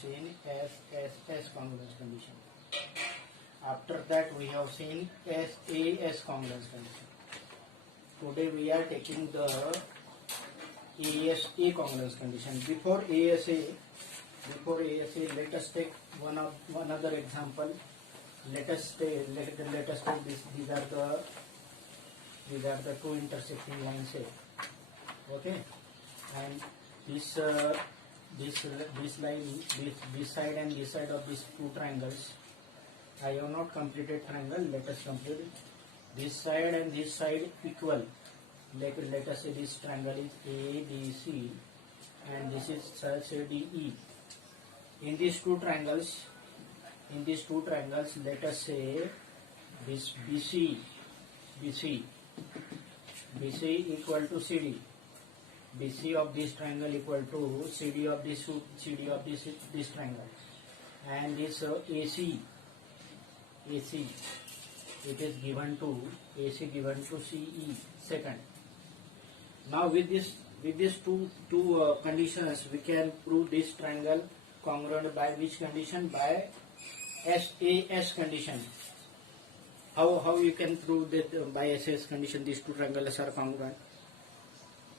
seen S congruence condition. After that we have seen SAS congruence condition. Today we are taking the ASA congruence condition. Before ASA, let us take another example. Let us take this. These are the two intersecting lines here. Okay, and this line, this side and this side of these two triangles. I have not completed triangle. Let us complete it. This side and this side equal. Let us say this triangle is ABC and this is such a DE. In these two triangles, let us say this BC equal to CD. BC of this triangle equal to CD of this triangle, and this AC it is given to AC given to CE second. Now with these two conditions, we can prove this triangle congruent by which condition? By SAS condition. How you can prove that by SAS condition these two triangles are congruent?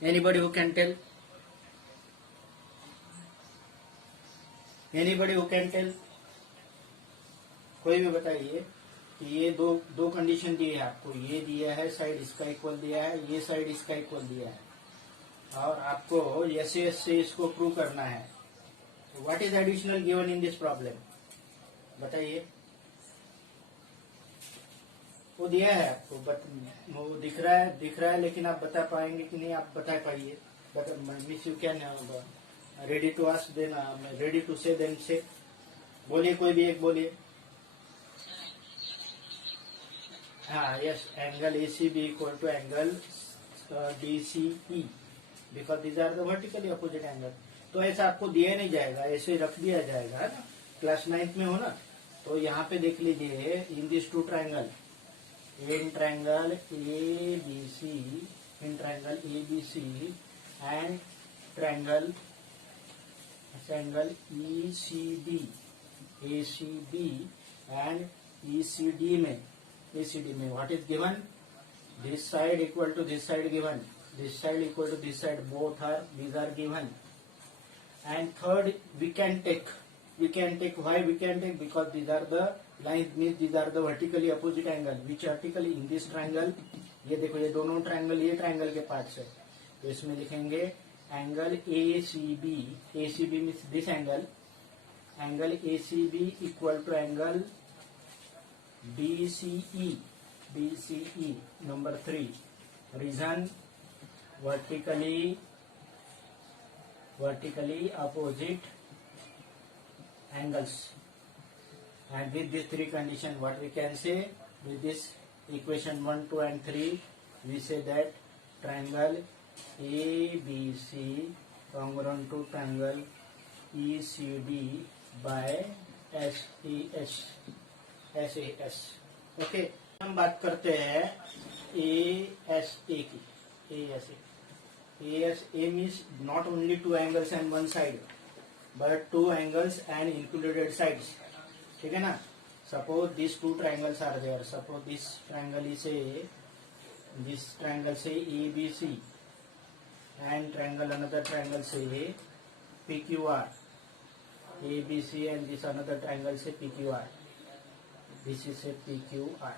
Anybody who can tell? कोई भी बताइए कि ये दो condition दिए है आपको. ये दिया है साइड इसका इक्वल दिया है, ये साइड इसका इक्वल दिया है, और आपको SAS से इसको प्रूव करना है. What is additional given in this problem? बताइए. वो दिया है आपको, वो दिख रहा है, लेकिन आप बता पाएंगे कि नहीं? आप बता पाइए. Miss you can ready to ask then, ready to say then say. बोलिए, कोई भी एक बोलिए. हाँ, yes, angle ACB equal to angle DCE because these are the vertically opposite angle. तो ऐसा आपको दिया नहीं जाएगा, ऐसे रख दिया जाएगा, है ना. क्लास 9th में हो ना, तो यहाँ पे देख लीजिए. In this two triangle, in triangle ABC and triangle ACB and ECD में what is given? This side equal to this side given, this side equal to this side, these are given. And third, we can take. Why we can take? Because these are the lines, means these are the vertically opposite angle. Which vertically? In this triangle. ये देखो, ये दोनों triangle ये triangle के parts है. तो इसमें लिखेंगे angle ACB means this angle ACB equal to angle DCE. Number 3, reason vertically opposite angles. And with these three conditions, what we can say? With this equation 1, 2 and 3, we say that triangle ABC congruent to triangle ECD by SAS. Okay, हम बात करते हैं ASA की. ASA means not only two angles and one side, but two angles and included sides. ठीक है ना. Suppose these two triangles are there. Suppose this triangle is ABC and another triangle say PQR. ABC and this another triangle say PQR. This is a PQR.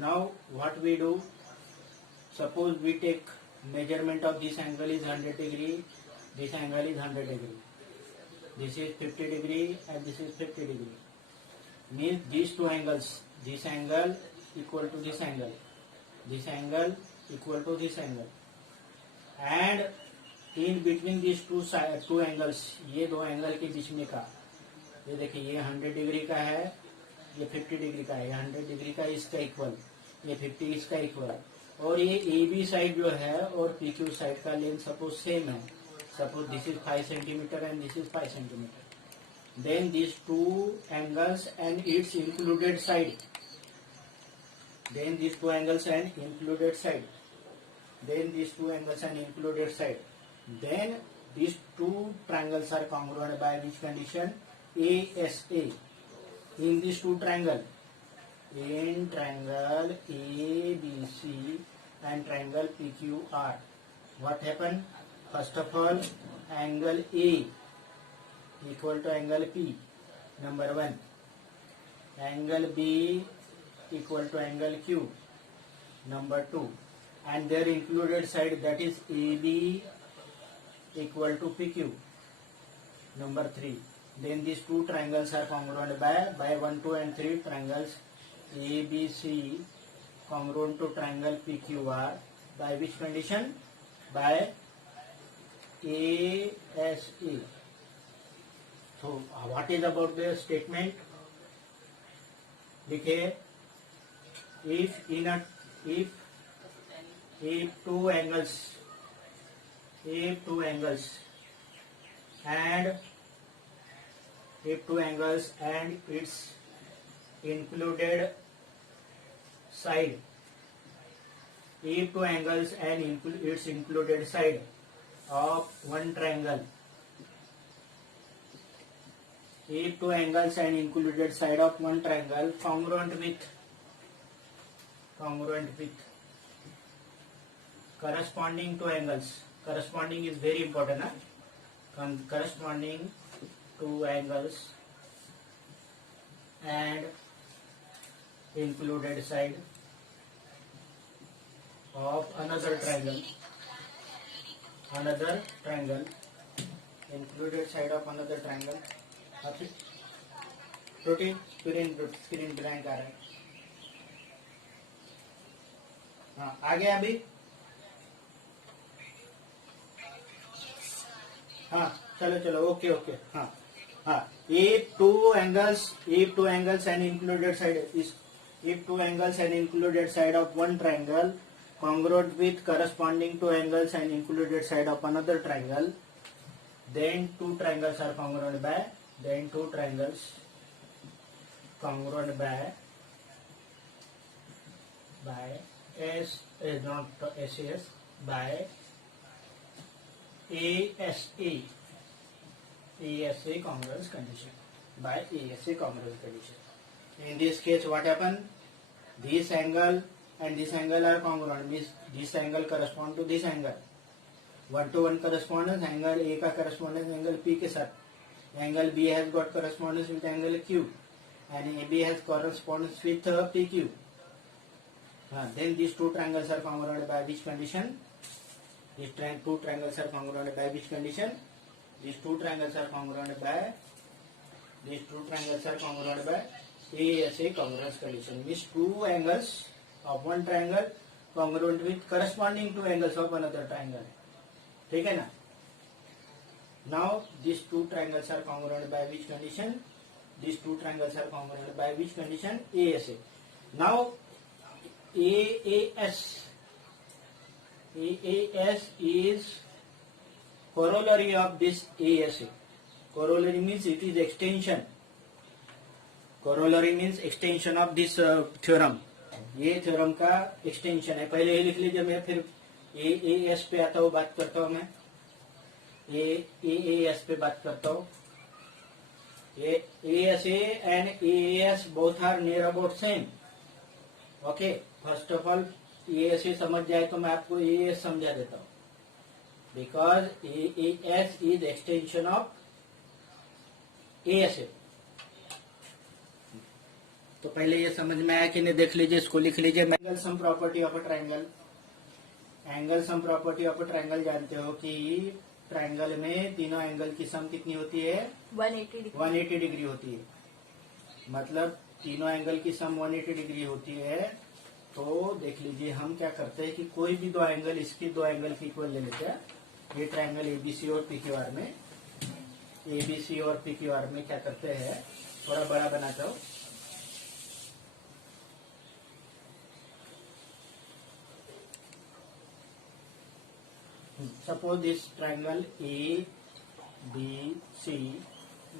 Now what we do? Suppose we take measurement of this angle is 100 degree. This angle is 100 degree. This is 50 degree and this is 50 degree. Means these two angles, this angle equal to this angle equal to this angle, and in between these two angles, ये दो angle के बीच में का, ये देखिए, ये 100 degree का है, ये 50 डिग्री का है. 100 डिग्री का इसका इक्वल, ये 50 इसका इक्वल, और ये AB साइड जो है और PQ साइड का लेंथ सपोज सेम है. Suppose this is 5 centimeter and this is 5 centimeter. Then these two angles and its included side. Then these two angles and included side. Then these two triangles are congruent by which condition? ASA. In these two triangle, in triangle ABC and triangle PQR, what happened? First of all, angle A equal to angle P, number 1. Angle B equal to angle Q, number 2. And their included side, that is AB equal to PQ, number 3. Then these two triangles are congruent by 1, 2 and 3 triangles ABC congruent to triangle PQR by which condition? By ASA. So what is about the statement? देखिए, if two angles and its included side, if two angles and its included side of one triangle, if two angles and included side of one triangle congruent with corresponding to angles. Corresponding is very important, huh? Corresponding to angles and included side of another triangle, included side of another triangle. Protein screen blank आ रहा है. हाँ, आगे अभी. हाँ, चलो okay. हाँ, if two angles and included side of one triangle congruent with corresponding to angles and included side of another triangle, then two triangles are congruent by S is not SAS, by ASA congruence condition. By ASA congruence condition. In this case, what happened? This angle and this angle are congruent. Means this angle correspond to this angle. 1-to-1 correspondence. Angle A का correspondence angle P के साथ. Angle B has got correspondence with angle Q, and AB has correspondence with PQ. Then these two triangles are congruent by which condition? These two triangles are congruent by which condition? These two triangles are congruent by ASA congruence condition. Means two angles of one triangle congruent with corresponding to angles of another triangle. ठीक है ना? Now these two triangles are congruent by which condition? ASA. Now AAS is corollary of this ASA. Corollary means it is extension. Corollary means extension of this theorem. ये theorem का extension है. पहले ये लिख लीजिए, मैं फिर AAS पे आता हूँ, बात करता हूँ. मैं AAS पे बात करता हूँ. ASA and AAS both are near about same. Okay, first of all ASA समझ जाए तो मैं आपको AAS समझा देता हूँ. Because AAS is extension of ASA. तो पहले ये समझ में आया कि नहीं, देख लीजिए, इसको लिख लीजिए. Angle sum property of a triangle जानते हो कि ट्रायंगल में तीनों एंगल की सम कितनी होती है? 180 डिग्री होती है. मतलब तीनों एंगल की सम 180 डिग्री होती है. तो देख लीजिए, हम क्या करते हैं कि कोई भी दो एंगल, इसकी दो एंगल की इक्वल ले लेते हैं. ये ट्रायंगल एबीसी और पीक्यूआर में क्या करते हैं, थोड़ा बड़ा बनाता हूँ. Suppose this triangle A, B, C,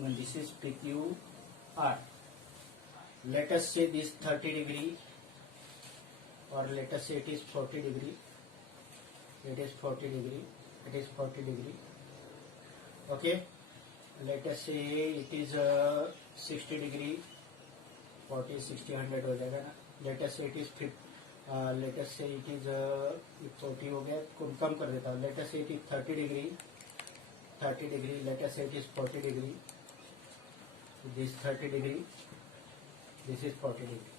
and this is PQR. Let us say this 30 degree, or let us say it is 40 degree. Okay, let us say it is 60 degree, 40, 60, 100 हो जाएगा ना. Let us say it is let us say it is 40 हो गया, कम कर देता हूँ. Let us say it is 30 degree, let us say it is 40 degree, this 30 degree, this is 40 degree.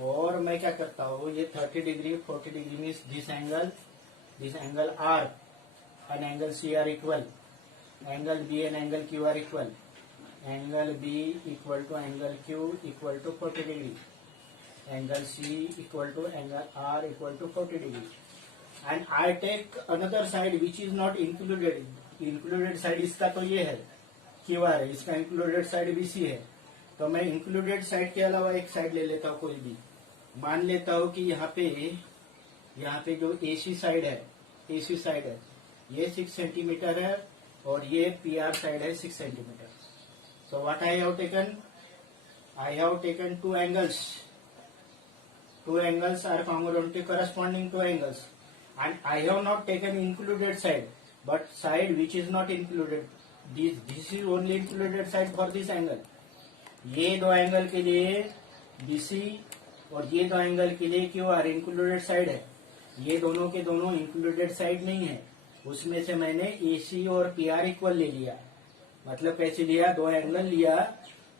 और मैं क्या करता हूँ, ये 30 degree 40 degree means this angle R and angle C are equal, angle B and angle Q are equal, angle B equal to angle Q equal to 40 degree, angle C equal to angle R equal to 40 degree. And I take another side which is not included. Included side इसका तो ये है Q R है, इसका included side B C है. तो मैं included side के अलावा एक साइड ले लेता हूँ कोई भी. मान लेता हूँ कि यहाँ पे जो एसी साइड है, ये 6 सेंटीमीटर है और ये पीआर साइड है 6 centimetre. So what I have taken, two angles. Two angles are congruent to corresponding two angles, and I have not taken included side, but side which is not included. This is only included side for this angle. ये दो angle के लिए BC और ये दो angle के लिए QR included side है. ये दोनों के दोनों इंक्लूडेड साइड नहीं है. उसमें से मैंने AC और PR इक्वल ले लिया. मतलब कैसे लिया, दो एंगल लिया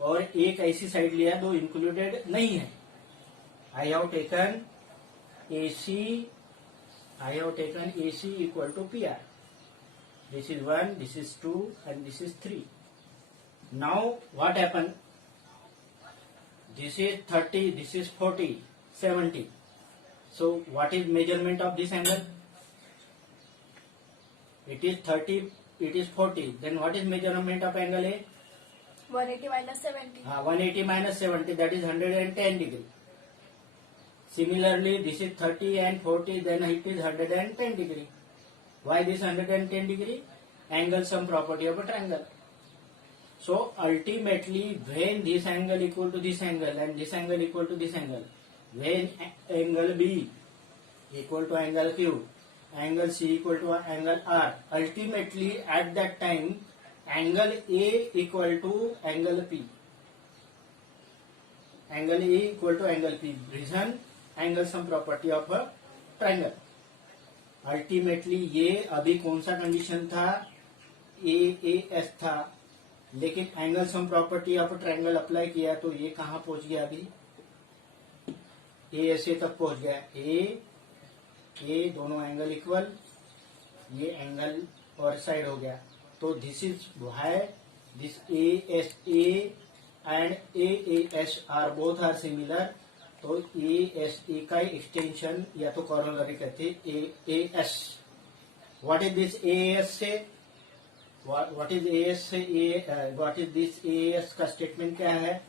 और एक ऐसी साइड लिया दो इंक्लूडेड नहीं है. I have taken AC equal to PR. This is 1, this is 2, and this is 3. Now what happened? This is 30, this is 40, 70. So what is measurement of this angle? It is 30, it is 40. Then what is measurement of angle A? 180 minus 70. 180 minus 70, that is 110 degree. Similarly, this is 30 and 40, then it is 110 degree. Why this 110 degree? Angle sum property of a triangle. So ultimately, when this angle equal to this angle and this angle equal to this angle, when angle B equal to angle Q, angle C equal to angle R, ultimately at that time, angle A equal to angle P. Angle A equal to angle P. Reason, angle sum property of a triangle. Ultimately ये अभी कौन सा condition था, AAS था, लेकिन angle sum property of a triangle apply किया तो ये कहां पहुंच गया, अभी ASA तक पहुंच गया. ए दोनों एंगल इक्वल, ये एंगल और साइड हो गया. तो this is why this ASA and AAS are both are similar. तो ASA का एक्सटेंशन या तो कॉरोलरी कहते हैं AAS. What is this AAS से, व्हाट इज AAS से, व्हाट इज दिस AAS का स्टेटमेंट क्या है?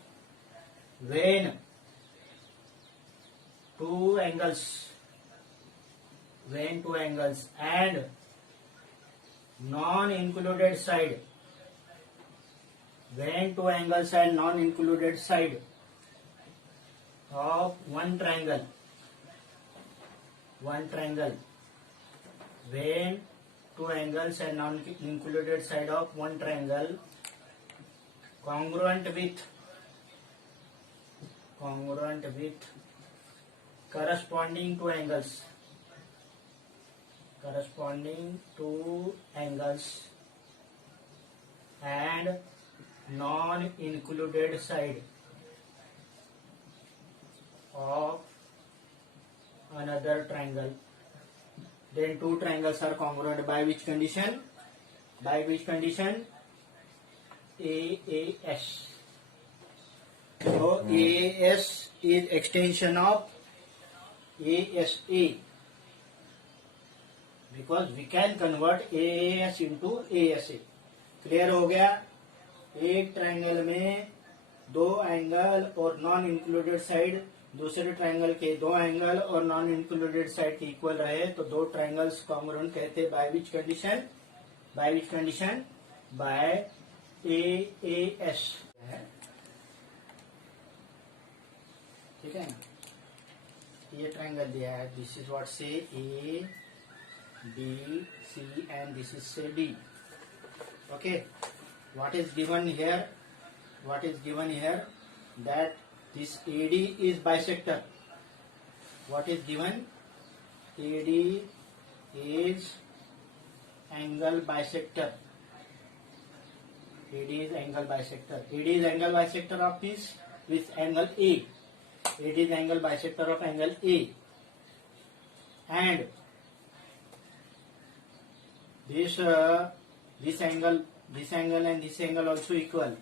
When two angles and non included side, when two angles and non-included side of one triangle, when two angles and non-included side of one triangle congruent with corresponding two angles and non-included side of another triangle, then two triangles are congruent by which condition? AAS. So AAS is extension of ASA, because we can convert AAS into ASA. Clear हो गया? एक triangle में दो angle और non included side दूसरे triangle के दो angle और नॉन इंक्लूडेड साइड के इक्वल रहे तो दो ट्रायंगल्स कॉन्ग्रुएंट कहते हैं. By which condition? By AAS. ठीक है ना? ये ट्रायंगल दिया है. This is what say A, B, C and this is say D. Okay, what is given here? What is given here? That this AD is bisector. What is given? AD is angle bisector. AD is angle bisector. AD is angle bisector of this with angle A. AD is angle bisector of angle A. And this angle and this angle also equal.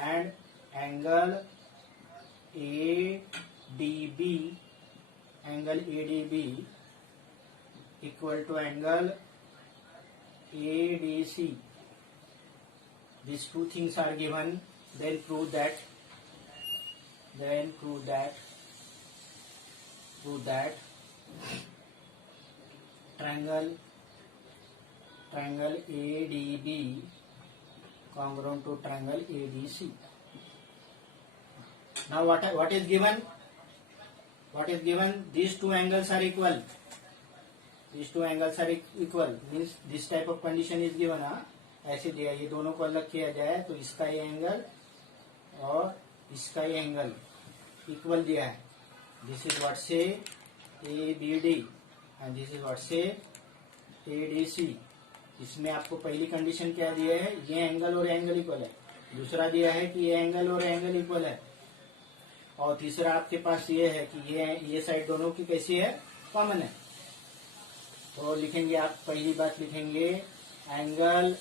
And angle ADB equal to angle ADC. These two things are given. Then prove that triangle ADB congruent to triangle ADC. Now what is given? What is given? These two angles are equal. These two angles are equal. Means this type of condition is given. ऐसे दिया, ये दोनों को अलग किया जाए तो इसका ये एंगल और इसका ये एंगल इक्वल दिया है. दिस इज व्हाट से ABD and this is what से ADC. इसमें आपको पहली कंडीशन क्या दिया है? ये एंगल और एंगल इक्वल है. दूसरा दिया है कि ये एंगल और एंगल इक्वल है. और तीसरा आपके पास ये है कि ये साइड दोनों की कैसी है? कॉमन है. तो लिखेंगे आप, पहली बात लिखेंगे angle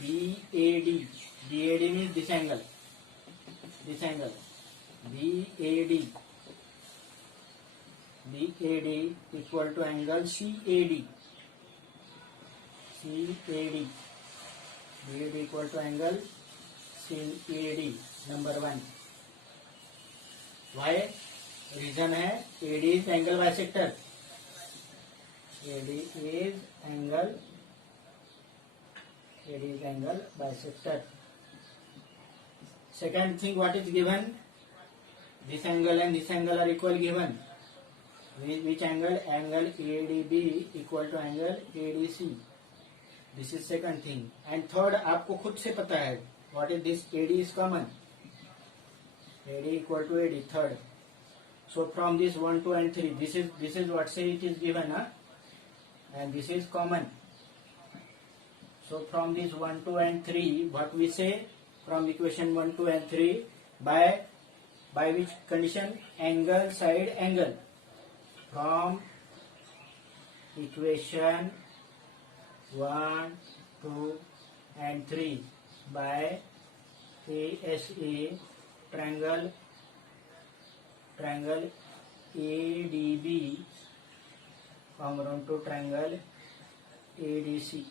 BAD. BAD means this angle BAD equal to angle CAD. BAD equal to angle CAD. Number 1. Why reason है AD is angle bisector. AD is angle bisector. Second thing, what is given? This angle and this angle are equal given. Which angle? Angle ADB equal to angle ADC. This is second thing. And third, आपको खुद से पता है what is this? AD is common. AD equal to AD. Third. So from this 1, 2 and 3, this is what say it is given, and this is common. So from this 1, 2 and 3, what we say from equation 1, 2 and 3, by which condition? Angle, side, angle. From equation 1, 2 and 3, by ASA, triangle ADB congruent to triangle ADC.